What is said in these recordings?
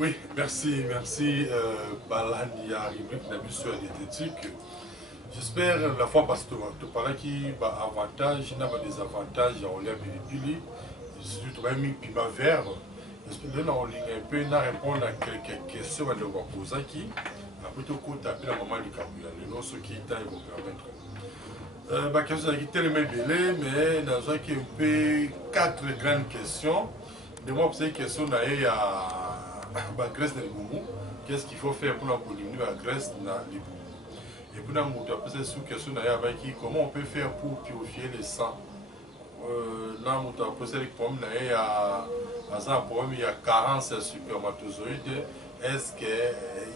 Oui, merci Balania, rubrique de la mission diététique. J'espère la fois parce que tu parlais qu'il y a avantage, il y a des avantages, il y a Bilibili, surtout même piment vert. J'espère que nous allons un peu répondre à quelques questions que nous allons poser qui, après tout coup, taper la maman du Kabila, le nom ce qui est vous permettre. Ma question est tellement belle, mais dans un qui un peu quatre grandes questions. De moi, c'est une question d'aller à la Grèce de l'Iboumou. Qu'est-ce qu'il faut faire pour diminuer la Grèce de l'Iboumou? Et puis, on a une question d'aller avec comment on peut faire pour purifier le sang. Là, on a posé le problème d'aller à un problème, il y a carence de spermatozoïdes. Est-ce qu'il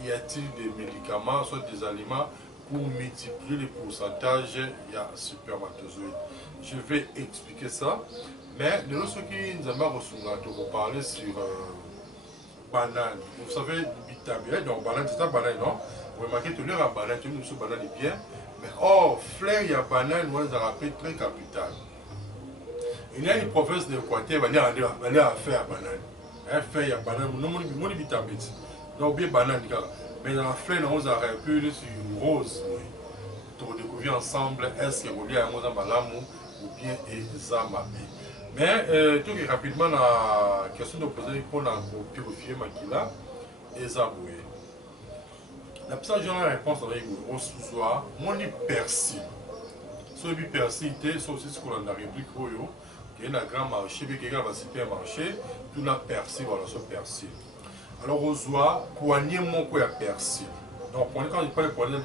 y a-t-il des médicaments, soit des aliments pour multiplier les pourcentages, il y a spermatozoïdes. Je vais expliquer ça. Mais de l'autre, ce qui nous a reçu, on parler sur banane. Vous savez, vitamine, donc banane, c'est ça, banane, non? Vous remarquez que la banane, tu nous banane est bien. Mais or, fleur, il y a banane, on les a rappelé très capital. Il y a une professeure de Équateur, elle va aller à faire banane. Elle fait, il y a banane, non, vitamine. Donc, bien banane, mais dans la fleur, on a rappelé sur rose. On découvrir ensemble, est-ce que vous voulez un mot ou bien examiner. Mais tout rapidement, la question de poser pour purifier Makila et Zaboué. La personne a la réponse avec vous. On sous-soir, mon dit persil. Ce qui persil, c'est aussi ce qu'on a dans la réplique Oyo, qui est un grand marché, qui est un supermarché, tout la persil, voilà ce persil. Alors, on voit, poignet mon quoi, il y a persil. Donc, quand je parle de poignet,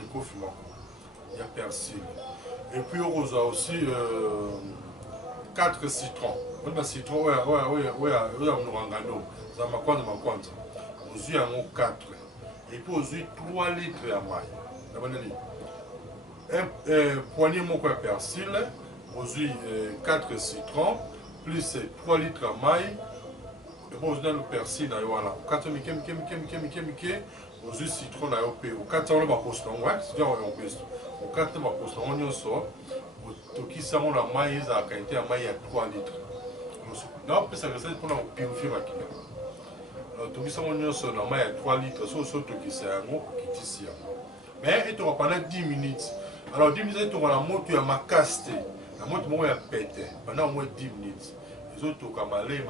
il y a persil. Et puis, on voit aussi 4 citrons. On a citron, oui, ça m'a quoi, on a 4. Et puis, on a 3 litres à maille. Un poignet de persil, on a 4 citrons, plus 3 litres à maille. Et puis, on a le persil, voilà. 4 on a citron, on a 4 toki sango na mai eza qualité ya mai ya 3 litres. Na pesa recette pour purifier makila. Toki sango nyonso na mai ya 3 litres so toki sango kitisi yango. Mais et to pendant 10 minutes. Alors 10 minutes to na moto ya makaste. Na moto mo ya pete pendant au moins 10 minutes. Les autres to malé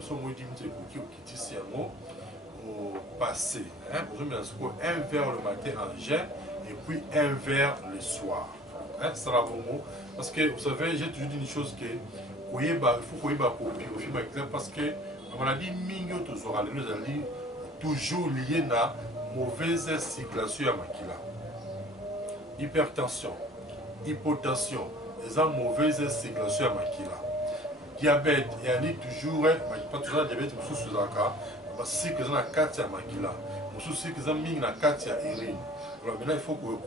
so mo 10 minutes pour kitisi yango au passé. Vous avez un verre le matin en jeûne et puis un verre le soir. Ça va bon mot. Parce que vous savez, j'ai toujours dit une chose que il faut qu'on pour purifier ma clé parce que la maladie mingo toujours liée à la mauvaise circulation à makila. Hypertension, hypotension, les mauvaise circulation à makila. Diabète, il y a toujours, pas toujours diabète, mais sous la carte, si que la carte à makila, si que la carte à urine. Alors maintenant, il faut qu'on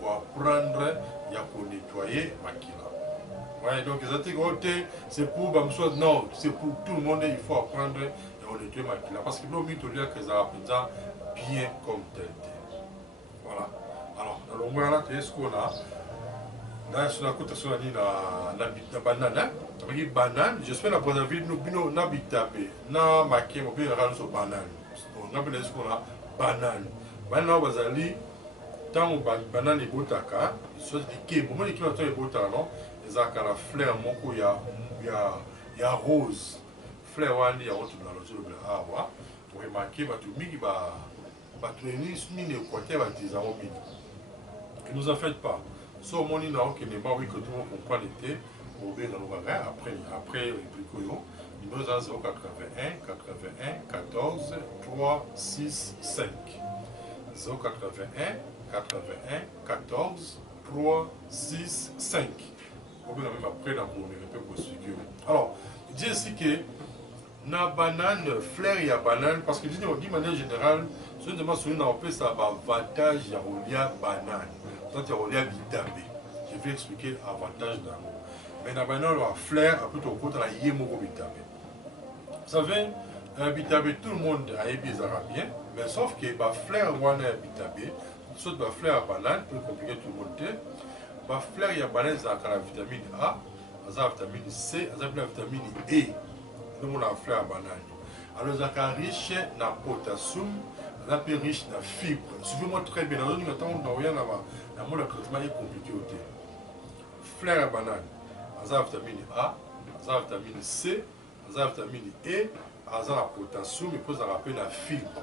prendre et pour nettoyer makila. Ouais, donc c'est pour non, c'est pour tout le monde, il faut apprendre et on nettoie makila. Parce que nous, on dire que ça va bien comme tel. Voilà. Alors, dans le moment là, qu'est-ce qu'on a? Là, sur la côte, sur la banane. Avec banane, j'espère la bonne vie, nous n'habitons pas. Na maquille, on peut rendre sur banane. On appelle ce qu'on a banane. Banane, on va aller. Tant que banane est botaka, soit dit que moment qui va être botaka non, les la fleur moko ya rose, fleur wandi ya autre dans le sol de awa, pour remarquer ba tout migi ba tenir mine côté ba disant mine. Et nous en faites pas. So moni na ok ne ba oui que tout le monde comprend l'été, au bien dans le bagage après les bricoyo, numéro 081 81 14 3 6 5. 081 81 14 3 6 5. Même après dans le alors, il dit aussi que na banane, fleur et banane, parce que dit de manière générale, ce que je on peut ça avantage il y a banane. Donc il y a vitamine. Je vais expliquer l'avantage d'un mot. Mais la banane, la fleur, après tout côté, il y a beaucoup de vitamine. Vous savez, un vitamine, tout le monde a des arabiens, mais sauf que la fleur, on a un vitamine. Soit la fleur à banane, plus compliqué tout le monde. La fleur à banane, c'est la vitamine A, la vitamine C, la vitamine E. Nous avons la fleur à banane. Alors, c'est riche en potassium, un peu riche en fibres. Suivez-moi très bien. Dans le temps, on a rien avant. Le traitement est compliqué au thé. Fleur à banane, la vitamine A, la vitamine C, la vitamine E, la potassium, et puis ça rappelle la fibre.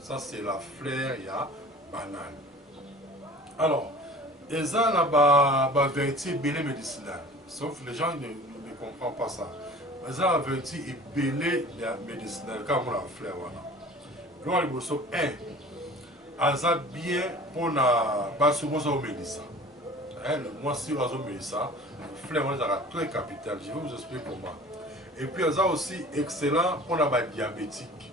Ça, c'est la fleur et la banane. Alors, et ça, là, la vérité est médicinale. Sauf que les gens ne comprennent pas ça. Mais ça, la vérité est belle médicinale, comme la fleur. Voilà. Donc, il faut un, bien pour la base de médecin. Moi, si vous avez ça, le fleur est très capital. Je vais vous expliquer comment. Et puis, ça aussi excellent pour la diabétique.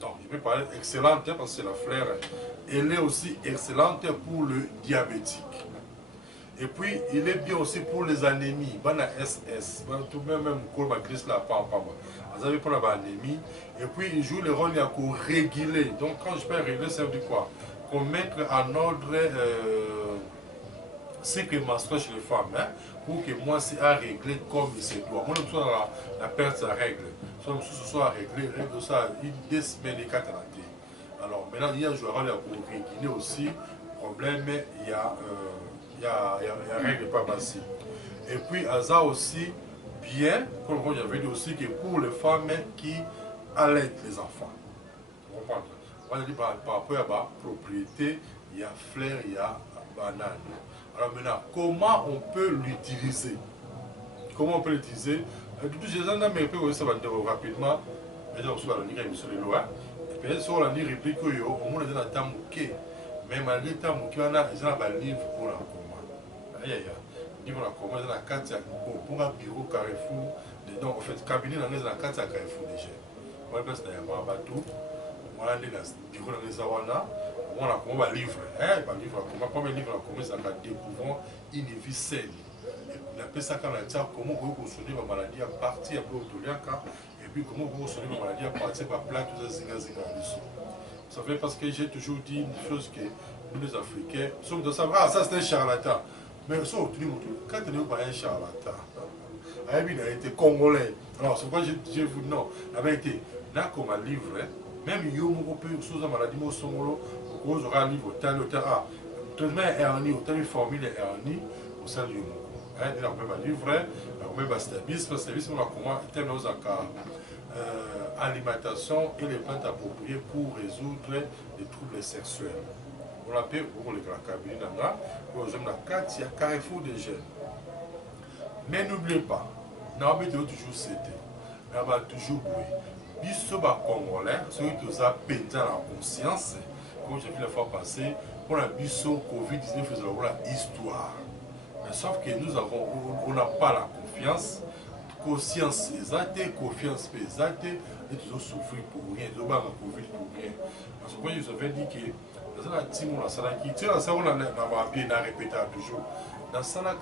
Donc, je vais parler excellente parce que c'est la fleur. Elle est aussi excellente pour le diabétique. Et puis, il est bien aussi pour les anémies. La SS, tout même la crise là, pas. Vous avez pour l'anémie. Et puis, il joue le rôle pour réguler. Donc, quand je peux régler, ça veut dire quoi? Qu'on mette en ordre cycle menstruel chez les femmes, pour que moi, c'est à régler comme il se doit. Moi, je soit la perte sa règle. Soit ce soit réglé, règle ça, une 2 semaines et 4 ans. Alors, maintenant, il y a un joueur pour réguler aussi. Problème, il y a règle pas facile. Et puis, ça aussi, bien, comme j'avais dit aussi, que pour les femmes qui allaitent les enfants. Vous comprenez? On va dire par rapport à la propriété, il y a fleur, il y a banane. Alors maintenant, comment on peut l'utiliser? Comment on peut l'utiliser? Tout ces gens mais ça va rapidement. Mais on se va lire sur les lois. Et puis sur la lire réplique au moins dans la temps mouké. Mais malgré le temps mouké, on a un livre pour la coma. Aïe aïe aïe. Livre pour la coma, dans la carte pour un bureau Carrefour. Donc en fait, cabinet dans la carte à Carrefour déjà. On va passer dans un bateau. On va aller dans le bureau dans les Awana. On va livre. Comme livre, on commence à découvrir une vie saine. On appelle ça quand on a comment on peut soigner ma maladie à partir de l'autolyaka et puis comment on peut soigner ma maladie à partir de la plaque de Zinga. Vous savez, parce que j'ai toujours dit une chose que nous les Africains sommes de savoir, ah ça c'est un charlatan. Mais ça, quand on n'est pas un charlatan, il a été congolais. Alors c'est pourquoi je vous dis non. La vérité, là comme un livre, même yo on peut sous la maladie mo songolo, on aura un livre tel ou tel ah, traitement hernie ou telle formule hernie au sein du mot. Il a même un livre, il a même un service, on a comment tel aux alimentation et les plantes appropriées pour résoudre les troubles sexuels. On l'appelle pour les grands cabinets pour les hommes la carte, il y a Carrefour des jeunes. Mais n'oubliez pas, nous avons toujours cité, nous avons toujours bruit. Biso ba congolais, ceux qui ont pété dans la conscience, comme j'ai vu la fois passée, pour la biso Covid-19 faisait la histoire. Mais sauf que nous avons, on n'a pas la confiance, conscience exacte, confiance exacte, et toujours souffrir pour rien, ils ont pas la Covid pour rien. Parce que moi, je vous avais dit que dans la team, on a ça qui, tu sais, on a bien répété toujours. Dans ça, on a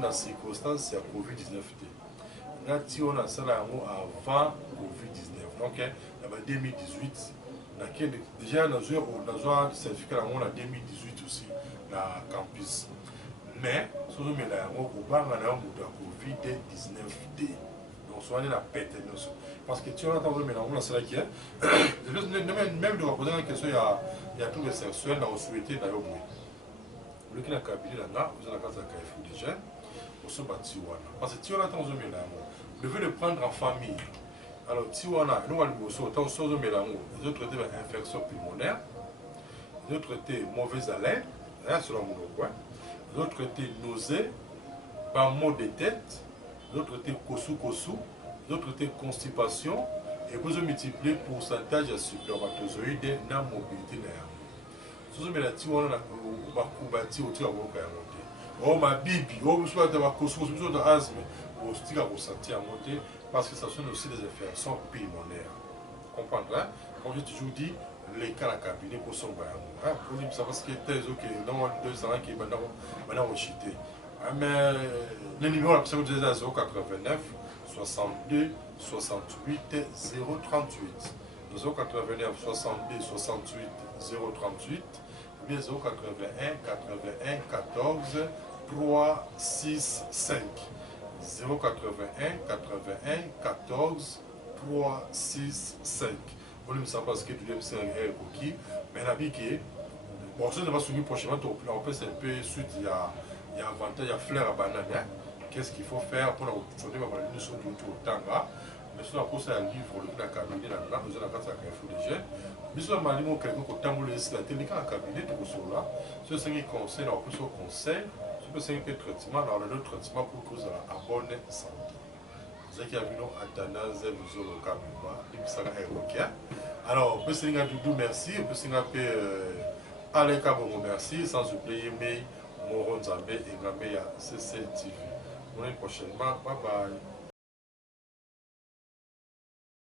dans circonstance, c'est la Covid-19. On a ça avant Covid-19. Donc, en 2018, déjà dans un certificat, on a 2018 aussi, dans le campus. Mais, si on a Covid-19, donc on a la pète. Parce que tu as entendu maintenant, on a cela qui est. Même de reposer la question, il y a tout le sexuel dans le souhaité d'ailleurs. Vous voulez qu'il y ait un cabinet là, vous avez la case à Carrefour déjà, on se bat Tiwana. Parce que Tiwana, vous devez le prendre en famille. Alors, Tiwana, nous allons vous autant sur le mélange. Les autres traités infection pulmonaire, les autres traités mauvaise haleine, selon mon coin, les autres traités nausées, par maux de tête, les autres traités kosu, les autres traités constipation, et vous multipliez le pourcentage de supermatozoïdes dans la mobilité. Si vous avez Tiwana, vous allez oh ma bibi, oh vous soyez dans de asthme, vous sentir monter parce que ça sont aussi des infections pulmonaires. Vous comprenez? Comme j'ai toujours dit, les cas à cabinet pour son bain. Pour dire ça parce que tes ok, dans 2 ans qui est maintenant au chité. Mais le numéro là, c'est 089 62 68 038. 089 62 68 038. 081 81 14 3 6 5 081 81 14 3 6 5. on me sent parce que tu es un coquille, mais la vie qui est, bon, ça va soumis prochainement, on peut un peu suite, il y a avantage, il y a fleur à banane, qu'est-ce qu'il faut faire pour la fonder ma banane sur tout le temps là, mais sur la course à livre, le cabinet là, nous allons faire un info de jeunes, mais sur la manière dont quelqu'un qui a la télé, quand cabinet, tout ça là, ce c'est un conseil, on peut se conseil, c'est un peu de traitement, dans le traitement pour cause à bonne santé. C'est qui a vu à Athanase, vous aurez le Kamima, il me semble que alors, on peut se dire Doudou merci, on peut se dire Alain Kabongo merci, sans oublier Moron Zambé et Gambé à CCTV. On est prochainement, bye bye.